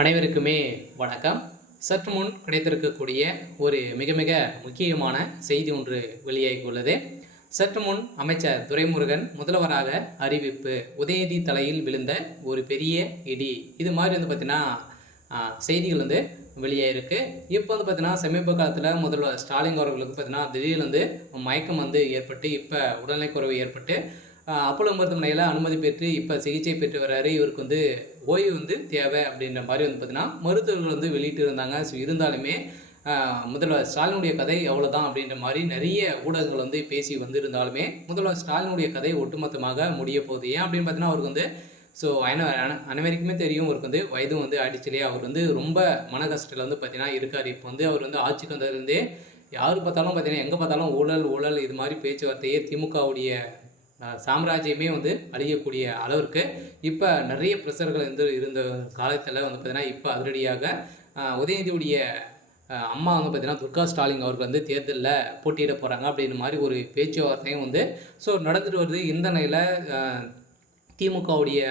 அனைவருக்குமே வணக்கம். சற்று முன் கிடைத்திருக்கக்கூடிய ஒரு மிக மிக முக்கியமான செய்தி ஒன்று வெளியாகியுள்ளது. சற்று முன் அமைச்சர் துரைமுருகன் முதல்வராக அறிவிப்பு. உதயநிதி தலையில் விழுந்த ஒரு பெரிய இடி. இது மாதிரி பார்த்தீங்கன்னா செய்திகள் வெளியாயிருக்கு. இப்போ பார்த்தீங்கன்னா சமீப காலத்தில் முதல்வர் ஸ்டாலின் அவர்களுக்கு பார்த்தீங்கன்னா திடீர்னு மயக்கம் ஏற்பட்டு இப்போ உடல்நலக்குறைவு ஏற்பட்டு அப்போலோ மருத்துவமனையில் அனுமதி பெற்று இப்போ சிகிச்சை பெற்று வர்றாரு. இவருக்கு ஓய்வு தேவை அப்படின்ற மாதிரி பார்த்தீங்கன்னா மருத்துவர்கள் வெளியிட்டு இருந்தாங்க. ஸோ இருந்தாலுமே முதல்வர் ஸ்டாலினுடைய கதை அவ்வளோதான் அப்படின்ற மாதிரி நிறைய ஊடகங்கள் பேசி வந்திருந்தாலுமே முதல்வர் ஸ்டாலினுடைய கதை ஒட்டுமொத்தமாக முடிய போகுது. ஏன் அப்படின்னு பார்த்தீங்கன்னா அவருக்கு ஸோ அனைவருக்குமே தெரியும். அவருக்கு வயதும் ஆயிடுச்சுலையே. அவர் ரொம்ப மன கஷ்டத்தில் பார்த்தீங்கன்னா இருக்கார். இப்போ அவர் ஆட்சிக்கு வந்ததுலேருந்தே யார் பார்த்தாலும் பார்த்தீங்கன்னா எங்கே பார்த்தாலும் ஊழல் இது மாதிரி பேச்சுவார்த்தையே திமுகவுடைய சாம்ராஜ்யமே அழியக்கூடிய அளவிற்கு இப்போ நிறைய ப்ரெஷர்கள் இருந்த காலத்தில் பார்த்தீங்கன்னா இப்போ அதிரடியாக உதயநிதியுடைய அம்மா பார்த்தீங்கன்னா துர்கா ஸ்டாலின் அவர்கள் தேர்தலில் போட்டியிட போகிறாங்க அப்படின்ற மாதிரி ஒரு பேச்சுவார்த்தையும் ஸோ நடந்துட்டு வருது. இந்த நிலையில் திமுகவுடைய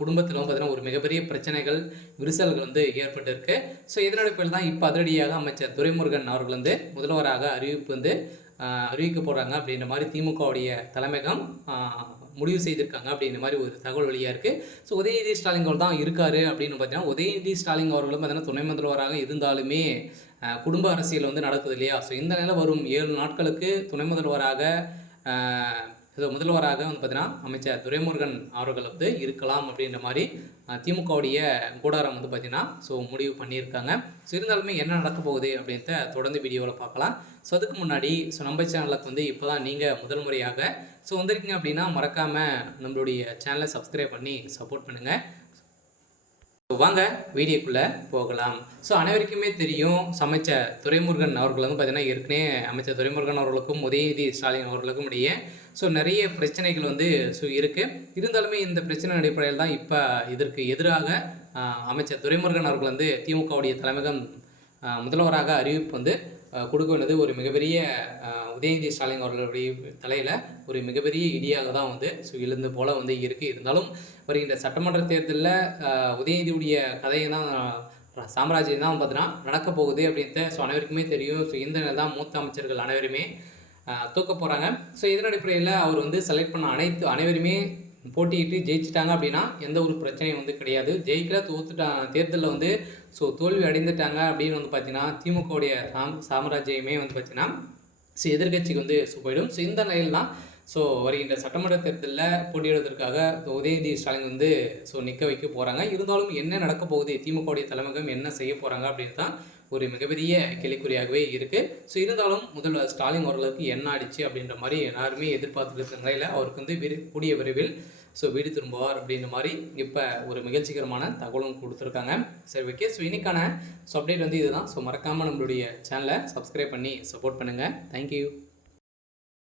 குடும்பத்தில் பார்த்தீங்கன்னா ஒரு மிகப்பெரிய பிரச்சனைகள் விரிசல்கள் ஏற்பட்டிருக்கு. ஸோ இதனுடைய பேர் தான் இப்போ அதிரடியாக அமைச்சர் துரைமுருகன் அவர்கள் முதல்வராக அறிவிப்பு அறிவிக்க போகிறாங்க அப்படின்ற மாதிரி திமுகவுடைய தலைமையகம் முடிவு செய்திருக்காங்க அப்படின்ற மாதிரி ஒரு தகவல் வெளியாக இருக்குது. ஸோ உதயநிதி ஸ்டாலின் அவர்கள் தான் இருக்கார் அப்படின்னு பார்த்தீங்கன்னா உதயநிதி ஸ்டாலின் அவர்களும் பார்த்தீங்கன்னா துணை முதல்வராக இருந்தாலுமே குடும்ப அரசியல் நடக்குது இல்லையா. ஸோ இந்த நிலையில் வரும் 7 நாட்களுக்கு துணை முதல்வராக பார்த்தீங்கன்னா அமைச்சர் துரைமுருகன் அவர்கள் இருக்கலாம் அப்படின்ற மாதிரி திமுகவுடைய கூடாரம் பார்த்தீங்கன்னா ஸோ முடிவு பண்ணியிருக்காங்க. ஸோ இருந்தாலுமே என்ன நடக்க போகுது அப்படின்ட்டு தொடர்ந்து வீடியோவில் பார்க்கலாம். ஸோ அதுக்கு முன்னாடி ஸோ நம்ம சேனலுக்கு இப்போ தான் நீங்கள் முதல் முறையாக ஸோ வந்திருக்கீங்க அப்படின்னா மறக்காமல் நம்மளுடைய சேனலை சப்ஸ்கிரைப் பண்ணி சப்போர்ட் பண்ணுங்கள். வாங்க வீடியோக்குள்ளே போகலாம். ஸோ அனைவருக்குமே தெரியும் அமைச்சர் துரைமுருகன் அவர்கள் பார்த்தீங்கன்னா ஏற்கனவே அமைச்சர் துரைமுருகன் அவர்களுக்கும் உதயநிதி ஸ்டாலின் அவர்களுக்கும் இடையே ஸோ நிறைய பிரச்சனைகள் ஸோ இருக்குது. இருந்தாலுமே இந்த பிரச்சனை அடிப்படையில் தான் இப்போ இதற்கு எதிராக அமைச்சர் துரைமுருகன் அவர்கள் திமுகவுடைய தலைமையகம் முதல்வராக அறிவிப்பு கொடுக்க வேண்டியது ஒரு மிகப்பெரிய உதயநிதி ஸ்டாலின் அவர்களுடைய தலையில் ஒரு மிகப்பெரிய இடியாக தான் ஸோ எழுந்து போல் இருக்குது. இருந்தாலும் வருகின்ற சட்டமன்ற தேர்தலில் உதயநிதியுடைய கதையை தான் சாம்ராஜ்யம் தான் பார்த்தீங்கன்னா நடக்க போகுது அப்படின்ட்டு ஸோ அனைவருக்குமே தெரியும். ஸோ இந்த நிலை தான் மூத்த அமைச்சர்கள் அனைவருமே தூக்க போகிறாங்க. ஸோ இதன் அடிப்படையில் அவர் செலக்ட் பண்ண அனைவருமே போட்டியிட்டு ஜெயிச்சிட்டாங்க அப்படின்னா எந்த ஒரு பிரச்சனையும் கிடையாது. ஜெயிக்கல தேர்தலில் ஸோ தோல்வி அடைந்துட்டாங்க அப்படின்னு பார்த்தீங்கன்னா திமுகவுடைய சாம்ராஜ்யமே பார்த்தீங்கன்னா ஸோ எதிர்கட்சிக்கு ஸோ போயிடும். ஸோ இந்த நிலையில் தான் ஸோ வருகின்ற சட்டமன்ற தேர்தலில் போட்டியிடுவதற்காக உதயநிதி ஸ்டாலின் ஸோ நிற்க வைக்க போகிறாங்க. இருந்தாலும் என்ன நடக்க போகுது, திமுகவுடைய தலைமையகம் என்ன செய்ய போகிறாங்க அப்படின்னு தான் ஒரு மிகப்பெரிய கேள்விக்குறியாகவே இருக்குது. ஸோ இருந்தாலும் முதல்வர் ஸ்டாலின் அவர்களுக்கு என்ன ஆயிடுச்சு அப்படின்ற மாதிரி எல்லாருமே எதிர்பார்த்துருக்க நிலையில் அவருக்கு கூடிய விரைவில் ஸோ வீடு திரும்புவார் அப்படின்ற மாதிரி இப்போ ஒரு நிகழ்ச்சிகரமான தகவலும் கொடுத்துருக்காங்க. சரி, ஓகே. ஸோ இன்னைக்கான ஸோ அப்டேட் இதுதான். ஸோ மறக்காமல் நம்மளுடைய சேனலை சப்ஸ்கிரைப் பண்ணி சப்போர்ட் பண்ணுங்கள். தேங்க்யூ.